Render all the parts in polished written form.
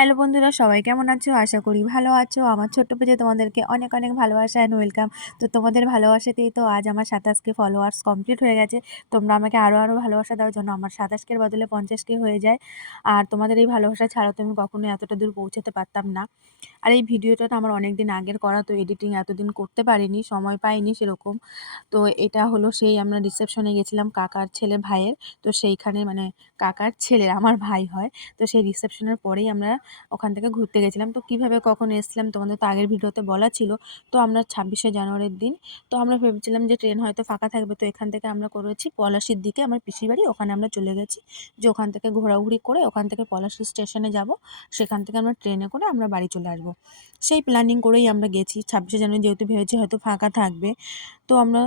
Hello বন্ধুরা, সবাই কেমন আছো? আশা করি ভালো আছো। আমার ছোট্ট পেজে তোমাদেরকে অনেক অনেক ভালোবাসা অ্যান্ড ওয়েলকাম। তো তোমাদের ভালোবাসাতেই তো আজ আমার 27K ফলোয়ার্স কমপ্লিট হয়ে গেছে। তোমরা আমাকে আরও ভালোবাসা দাও যেন আমার 27K বদলে 50K হয়ে যায়। আর তোমাদের এই ভালোবাসা ছাড়া তো আমি কখনোই এতটা দূর পৌঁছাতে পারতাম না। আর এই ভিডিওটা না আমার অনেক দিন আগের করা, তো এডিটিং এতদিন করতে পারিনি, সময় পাইনি সেরকম। তো এটা হলো সেই আমরা রিসেপশনে গেছিলাম কাকার ছেলে ভাইয়ের। তো সেইখানে মানে কাকার ছেলের আমার ভাই হয়। তো সেই রিসেপশনের পরেই আমরা ওখান থেকে ঘুরতে গেছিলাম। তো কীভাবে কখন এসছিলাম তোমাদের তো আগের ভিডিওতে বলা ছিল। তো আমরা 26শে জানুয়ারির দিন তো আমরা ভেবেছিলাম যে ট্রেন হয়তো ফাঁকা থাকবে, তো এখান থেকে আমরা করেছি পলাশীর দিকে, আমার পিসির বাড়ি ওখানে আমরা চলে গেছি। যে ওখান থেকে ঘোরাঘুরি করে ওখান থেকে পলাশী স্টেশনে যাব, সেখান থেকে আমরা ট্রেনে করে আমরা বাড়ি চলে আসবো। সেই প্ল্যানিং করেই আমরা গেছি 26শে জানুয়ারি, যেহেতু ভেবেছি হয়তো ফাঁকা থাকবে। তো আমরা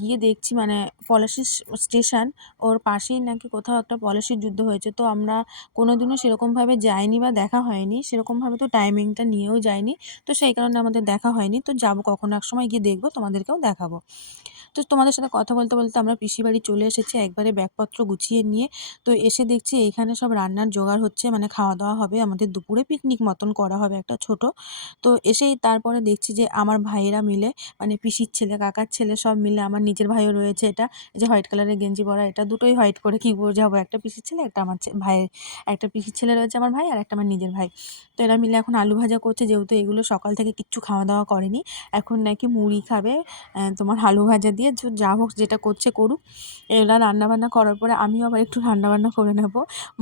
গিয়ে দেখছি মানে পলাশী স্টেশন, ওর পাশেই নাকি কোথাও একটা পলাশীর যুদ্ধ হয়েছে। তো আমরা কোনোদিনও সেরকমভাবে যাইনি বা দেখা হয়নি, সেরকমভাবে তো টাইমিংটা নিয়েও যাইনি। তো সেই কারণে আমাদের দেখা হয়নি। তো যাবো, কখনো এক সময় গিয়ে দেখবো, তোমাদেরকেও দেখাবো। তো তোমাদের সাথে কথা বলতে বলতে আমরা পিসির বাড়ি চলে এসেছি একবারে ব্যাগপত্র গুছিয়ে নিয়ে। তো এসে দেখছি এইখানে সব রান্নার জোগাড় হচ্ছে, মানে খাওয়া দাওয়া হবে, আমাদের দুপুরে পিকনিক মতন করা হবে একটা ছোট। তো এসেই তারপরে দেখছি যে আমার ভাইয়েরা মিলে, মানে পিসির ছেলে কাকার ছেলে সব মিলে, আমার নিজের ভাইও রয়েছে, এটা এই যে হোয়াইট কালারের গেঞ্জি পরা, এটা দুটোই হোয়াইট করে কী বোঝাবো, একটা পিসির ছেলে একটা আমার ভাইয়ের, একটা পিসির ছেলে রয়েছে আমার ভাই আর একটা আমার নিজের ভাই। তো এরা মিলে এখন আলু ভাজা করছে, যেহেতু এগুলো সকাল থেকে কিচ্ছু খাওয়া দাওয়া করেনি, এখন নাকি মুড়ি খাবে তোমার আলু ভাজা দিয়ে। যা হোক যেটা করছে করুক। এরা রান্নাবান্না করার পরে আমিও আবার একটু রান্নাবান্না করে নেব,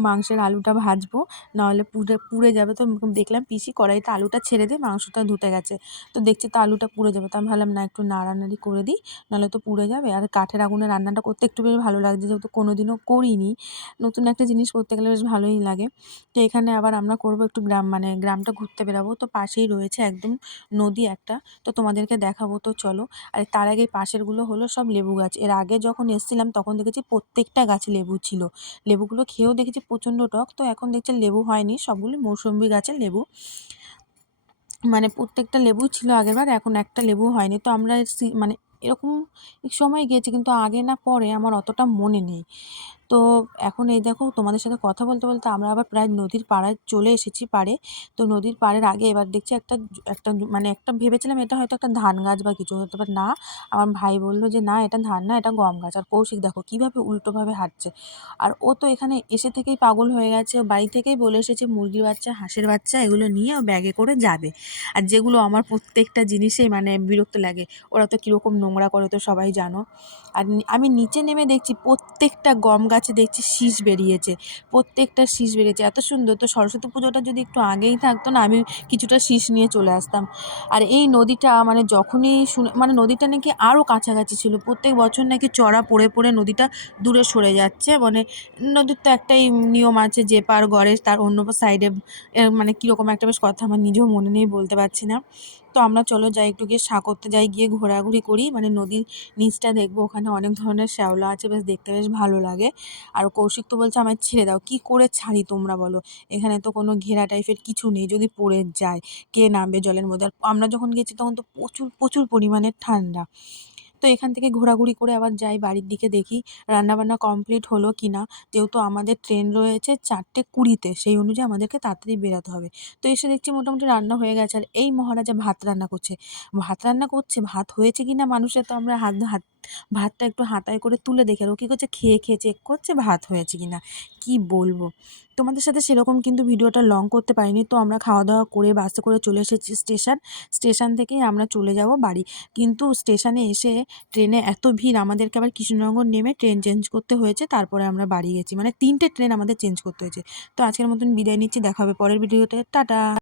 মাংসের আলুটা ভাজবো, নাহলে পুড়ে পুড়ে যাবে। তো দেখলাম পিসি কড়াইতে আলুটা ছেড়ে দিয়ে মাংসটা ধুতে গেছে। তো দেখছি তো আলুটা পুড়ে যাবে, তো আমি ভাবলাম না একটু নাড়ানাড়ি করে দিই, নাহলে তো পুড়ে যাবে। আর কাঠের আগুনে রান্নাটা করতে একটু বেশ ভালো লাগছে, যেহেতু কোনোদিনও করিনি, নতুন একটা জিনিস করতে গেলে বেশ ভালোই লাগে। তো এখানে আবার আমরা করবো একটু গ্রাম, মানে গ্রামটা ঘুরতে বেরাবো, তো পাশেই রয়েছে একদম নদী একটা, তো তোমাদেরকে দেখাবো, তো চলো। আর তার আগে পাশেরগুলো হলো সব লেবু গাছ। এর আগে যখন এসেছিলাম তখন দেখেছি প্রত্যেকটা গাছে লেবু ছিল, লেবুগুলো খেয়েও দেখেছি প্রচণ্ড টক। তো এখন দেখছি লেবু হয়নি, সবগুলো মৌসুম্বি গাছের লেবু, মানে প্রত্যেকটা লেবু ছিল আগেরবার, এখন একটা লেবু হয়নি। তো আমরা মানে এরকম এক সময় গিয়েছি, কিন্তু আগে না পরে আমার অতটা মনে নেই। তো এখন এই দেখো তোমাদের সাথে কথা বলতে বলতে আমরা আবার প্রায় নদীর পাড়ে চলে এসেছি পাড়ে। তো নদীর পাড়ের আগে এবার দেখছি একটা মানে একটা ভেবেছিলাম এটা হয়তো একটা ধান গাছ বা কিছু হতে পারে, না আমার ভাই বললো যে না এটা ধান না, এটা গম গাছ। আর কৌশিক দেখো কীভাবে উল্টোভাবে হাঁটছে, আর ও তো এখানে এসে থেকেই পাগল হয়ে গেছে, ও বাড়ি থেকেই বলে এসেছে মুরগির বাচ্চা হাঁসের বাচ্চা এগুলো নিয়ে ও ব্যাগে করে যাবে। আর যেগুলো আমার প্রত্যেকটা জিনিসেই মানে বিরক্ত লাগে, ওরা তো কীরকম নোংরা করে তো সবাই জানো। আর আমি নিচে নেমে দেখছি প্রত্যেকটা গম গাছে দেখছি শীষ বেরিয়েছে, প্রত্যেকটা শীষ বেরিয়েছে, এত সুন্দর। তো সরস্বতী পুজোটা যদি একটু আগেই থাকতো না, আমি কিছুটা শীষ নিয়ে চলে আসতাম। আর এই নদীটা মানে যখনই মানে নদীটা নাকি আরও কাছাকাছি ছিল, প্রত্যেক বছর নাকি চড়া পড়ে পড়ে নদীটা দূরে সরে যাচ্ছে। মানে নদীর তো একটাই নিয়ম আছে, যে পার গড়ে তার অন্য সাইডে, মানে কীরকম একটা বেশ কথা আমার নিজেও মনে নেই, বলতে পারছি না। তো আমরা চলো যাই একটু গিয়ে করতে যাই, গিয়ে ঘোরাঘুরি করি, মানে নদীর নিচটা দেখবো, ওখানে অনেক ধরনের শ্যাওলা আছে, বেশ দেখতে বেশ ভালো লাগে। আর কৌশিক তো বলছে আমায় ছেড়ে দাও, কি করে ছাড়ি তোমরা বলো, এখানে তো কোনো ঘেরা টাইপের কিছু নেই, যদি পড়ে যায় কে নামবে জলের মধ্যে। আর আমরা যখন গেছি তখন তো প্রচুর প্রচুর পরিমাণে ঠান্ডা। তো এখান থেকে ঘোরাঘুরি করে আবার যাই বাড়ির দিকে, দেখি রান্নাবান্না কমপ্লিট হলো কি না, যেহেতু আমাদের ট্রেন রয়েছে 4:20-তে, সেই অনুযায়ী আমাদেরকে তাড়াতাড়ি বেরোতে হবে। তো এসে দেখছি মোটামুটি রান্না হয়ে গেছে, আর এই মহারাজা ভাত রান্না করছে। ভাত হয়েছে কি না মানুষের, তো আমরা ভাতটা একটু হাতায় করে তুলে দেখি, আর ও কী করছে, খেয়ে চেক করছে ভাত হয়েছে কি না। কী বলবো তোমাদের সাথে, সেরকম কিন্তু ভিডিওটা লং করতে পারিনি। তো আমরা খাওয়া দাওয়া করে বাসে করে চলে এসেছি স্টেশন থেকেই আমরা চলে যাব বাড়ি। কিন্তু স্টেশনে এসে ট্রেনে এত ভিড়, আমাদেরকে আবার কৃষ্ণনগর নেমে ট্রেন চেঞ্জ করতে হয়েছে, তারপরে আমরা বাড়ি গেছি, মানে 3টে ট্রেন আমাদের চেঞ্জ করতে হয়েছে। তো আজকের মতন বিদায় নিচ্ছি, দেখা হবে পরের ভিডিওতে, টাটা।